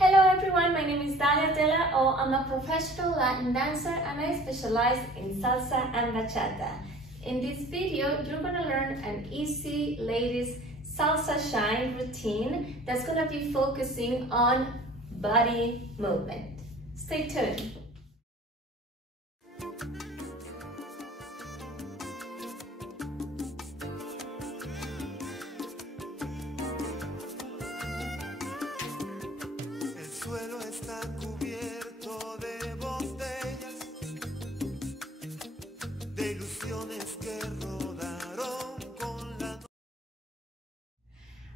Hello everyone, my name is Dalia. I'm a professional Latin dancer and I specialize in salsa and bachata. In this video, you're gonna learn an easy ladies salsa shine routine that's gonna be focusing on body movement. Stay tuned. El suelo está cubierto de botellas, de ilusiones que rodaron con la.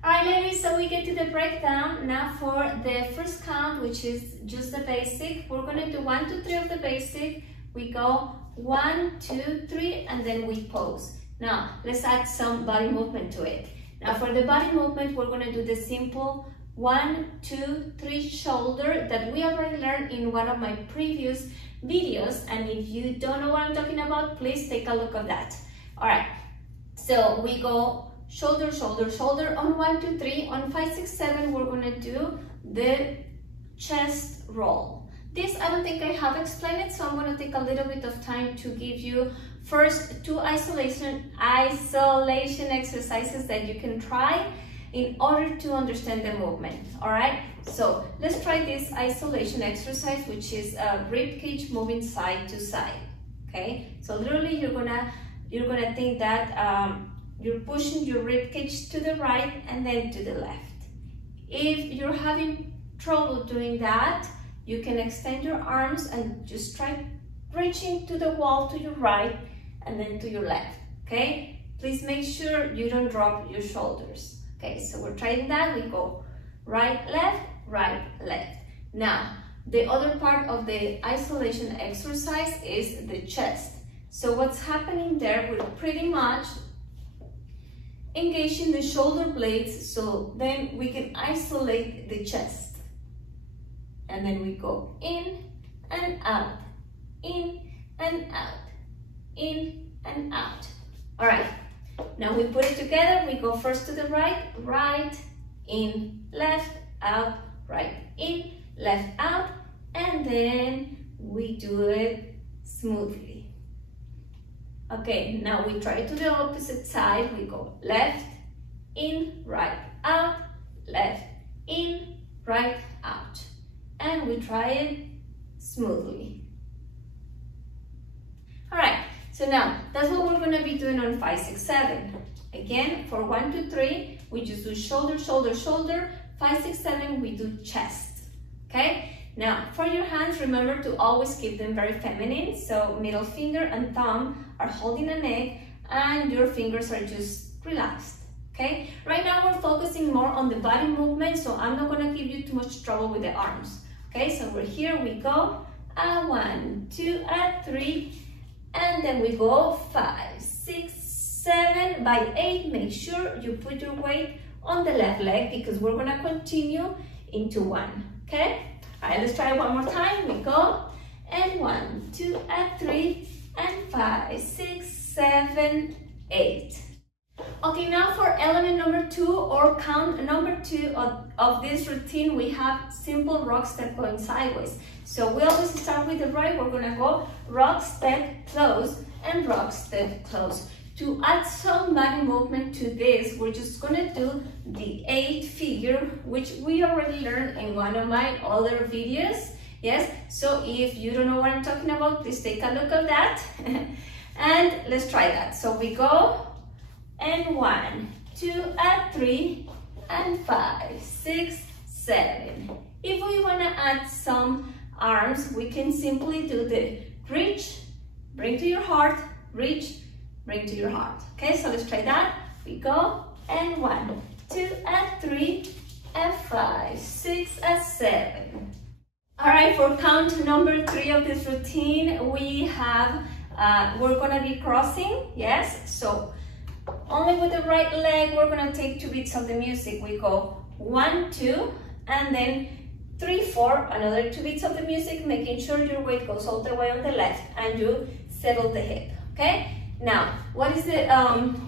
Alright ladies, so we get to the breakdown. Now for the first count, which is just the basic, we're going to do 1, 2, 3 of the basic. We go 1, 2, 3 and then we pause. Now let's add some body movement to it. Now for the body movement, we're going to do the simple 1, 2, 3 shoulder that we already learned in one of my previous videos, and if you don't know what I'm talking about, please take a look at that. All right, so we go shoulder, shoulder, shoulder on 1, 2, 3. On 5, 6, 7, we're gonna do the chest roll. This I don't think I have explained it, so I'm gonna take a little bit of time to give you first 2 isolation exercises that you can try in order to understand the movement. All right, so let's try this isolation exercise, which is a rib cage moving side to side. Okay, so literally you're gonna think that you're pushing your rib cage to the right and then to the left. If you're having trouble doing that, you can extend your arms and just try reaching to the wall to your right and then to your left. Okay, please make sure you don't drop your shoulders. Okay, so we're trying that. We go right, left, right, left. Now, the other part of the isolation exercise is the chest. So what's happening there, we're pretty much engaging the shoulder blades, so then we can isolate the chest. And then we go in and out, in and out, in and out. All right. Now we put it together, we go first to the right, right, in, left, out, right, in, left, out, and then we do it smoothly. Okay, now we try to the opposite side, we go left, in, right, out, left, in, right, out, and we try it smoothly. All right. So now, that's what we're going to be doing on 5, 6, 7. Again, for 1, 2, 3, we just do shoulder, shoulder, shoulder. 5, 6, 7, we do chest. Okay? Now, for your hands, remember to always keep them very feminine. So middle finger and thumb are holding a neck and your fingers are just relaxed. Okay? Right now, we're focusing more on the body movement, so I'm not going to give you too much trouble with the arms. Okay? So we're here, we go. 1, 2, 3. And then we go 5, 6, 7, by 8, make sure you put your weight on the left leg because we're gonna continue into 1, okay? All right, let's try one more time. We go, and 1, 2, 3, and 5, 6, 7, 8. Okay, now for element number 2 or count number 2 of this routine, we have simple rock step going sideways. So we always start with the right, we're gonna go rock, step, close, and rock, step, close. To add some body movement to this, we're just gonna do the 8 figure, which we already learned in one of my other videos. Yes, so if you don't know what I'm talking about, please take a look at that. And let's try that. So we go, and 1, 2, 3, and 5, 6, 7. If we wanna add some arms, we can simply do the reach, bring to your heart, reach, bring to your heart. Okay, so let's try that. We go, and 1, 2, 3, and 5, 6, 7. All right, for count number 3 of this routine, we have, we're gonna be crossing, yes? So only with the right leg, we're gonna take 2 beats of the music. We go 1, 2, and then 3, 4, another 2 beats of the music, making sure your weight goes all the way on the left and you settle the hip, okay? Now, what is the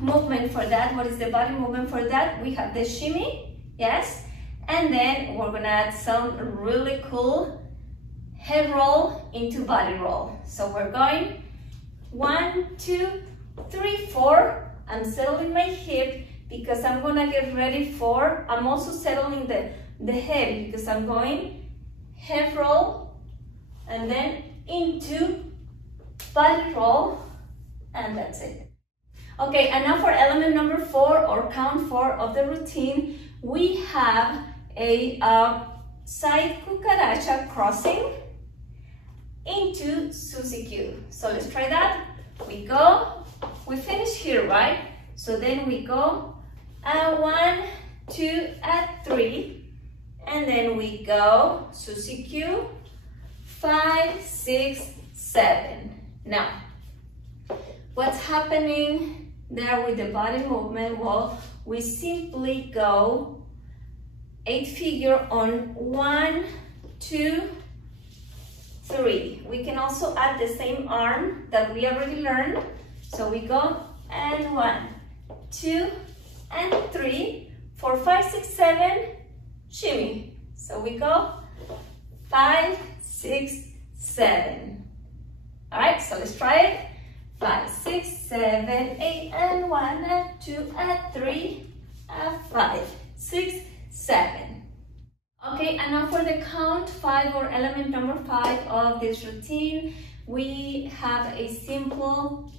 movement for that? What is the body movement for that? We have the shimmy, yes? And then we're gonna add some really cool head roll into body roll. So we're going 1, 2, 3, 4. I'm settling my hip because I'm gonna get ready for, I'm also settling the head because I'm going head roll and then into body roll, and that's it. Okay, and now for element number 4 or count 4 of the routine, we have a side cucaracha crossing into SuzyQ. So let's try that. We go, we finish here, right? So then we go 1, 2, 3, and then we go SuzyQ 5, 6, 7. Now, what's happening there with the body movement? Well, we simply go 8 figure on 1, 2, 3. We can also add the same arm that we already learned. So we go and 1, 2, and 3, 4, 5, 6, 7, shimmy. So we go 5, 6, 7. All right, so let's try it. 5, 6, 7, 8, and 1, and 2, and 3, and 5, 6, 7. Okay, and now for the count 5 or element number 5 of this routine, we have a simple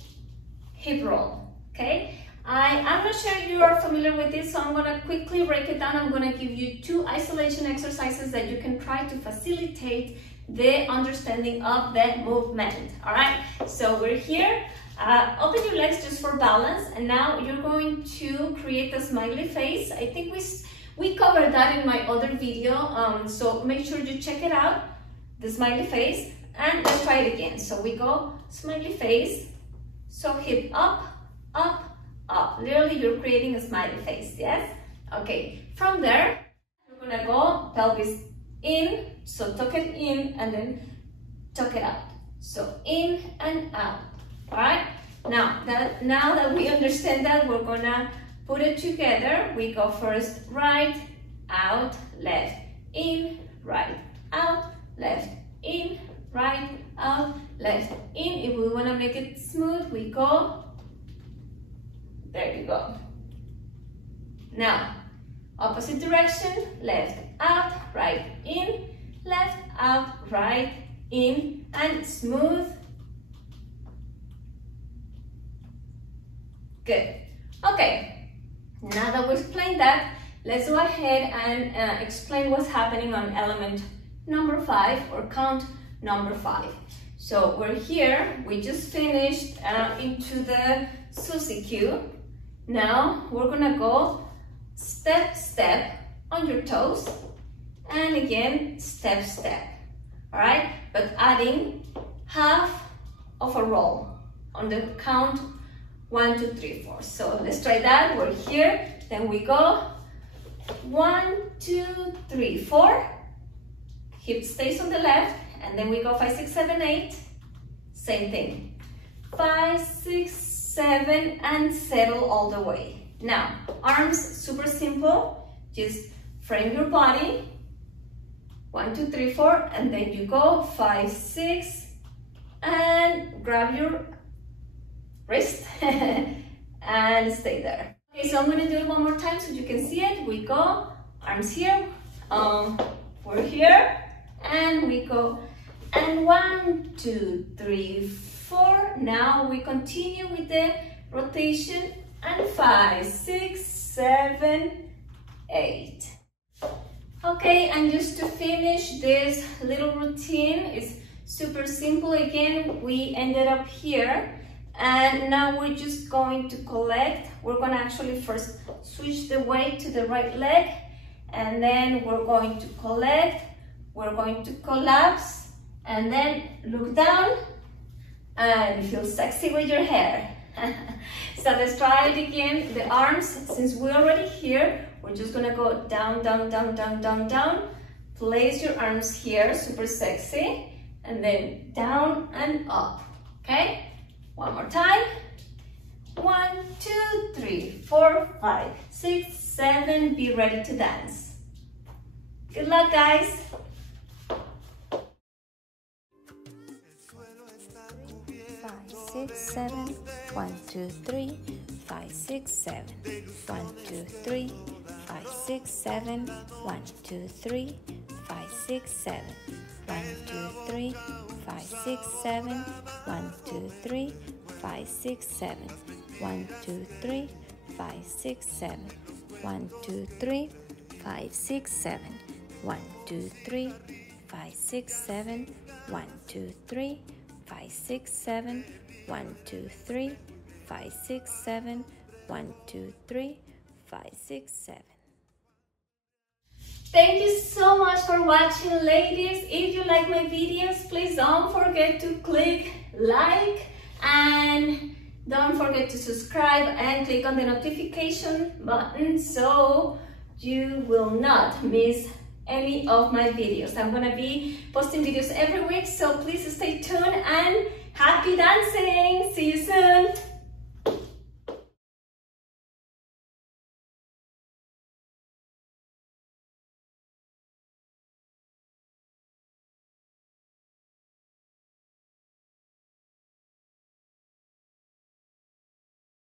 hip roll, okay? I'm not sure if you are familiar with this, so I'm gonna quickly break it down. I'm gonna give you 2 isolation exercises that you can try to facilitate the understanding of the movement. All right, so we're here. Open your legs just for balance, and now you're going to create a smiley face. I think we covered that in my other video, so make sure you check it out, the smiley face, and let's try it again. So we go smiley face, so hip up, up, up. Literally, you're creating a smiley face, yes? Okay, from there, we're gonna go pelvis in, so tuck it in and then tuck it out. So in and out, all right? Now that we understand that, we're gonna put it together. We go first right, out, left, in, right, out, left, in, right, out, left, in. If we wanna make it smooth, we go, there you go. Now, opposite direction, left, out, right, in, left, out, right, in, and smooth. Good. Okay, now that we've explained that, let's go ahead and explain what's happening on element number 5 or count number 5. So we're here, we just finished into the SuzyQ. Now we're gonna go step, step on your toes, and again, step, step, all right? But adding half of a roll on the count 1, 2, 3, 4. So let's try that. We're here, then we go 1, 2, 3, 4. Hip stays on the left, and then we go 5, 6, 7, 8. Same thing. 5, 6, 7, and settle all the way. Now, arms, super simple. Just frame your body. 1, 2, 3, 4, and then you go 5, 6, and grab your wrist and stay there. Okay, so I'm gonna do it one more time so you can see it. We go, arms here, we're here, and we go, and 1, 2, 3, 4. Now we continue with the rotation, and 5, 6, 7, 8. Okay, and just to finish this little routine, it's super simple. Again, we ended up here, and now we're just going to collect. We're gonna actually first switch the weight to the right leg, and then we're going to collect, we're going to collapse, and then look down, and feel sexy with your hair. So let's try it again. The arms, since we're already here, we're just gonna go down, down, down, down, down, down. Place your arms here, super sexy, and then down and up, okay? One more time. 1, 2, 3, 4, 5, 6, 7. Be ready to dance. Good luck, guys. 5, 6, 7. 1, 2, 3. 5, 6, 7. 1, 2, 3. 5, 6, 7. 1, 2, 3. 5, 6, 7. 1, 2, 3. 5, 6, 7. 1, 2, 3. 5, 6, 7. 1, 2, 3. 5, 6, 7. 1, 2, 3. 5, 6, 7. 1, 2, 3. 5, 6, 7. 1, 2, 3. 5, 6, 7. 1, 2, 3. 5, 6, 7. 1, 2, 3. 5, 6, 7. Thank you so much for watching, ladies. If you like my videos, please don't forget to click like and don't forget to subscribe and click on the notification button so you will not miss any of my videos. I'm gonna be posting videos every week, so please stay tuned and happy dancing. See you soon.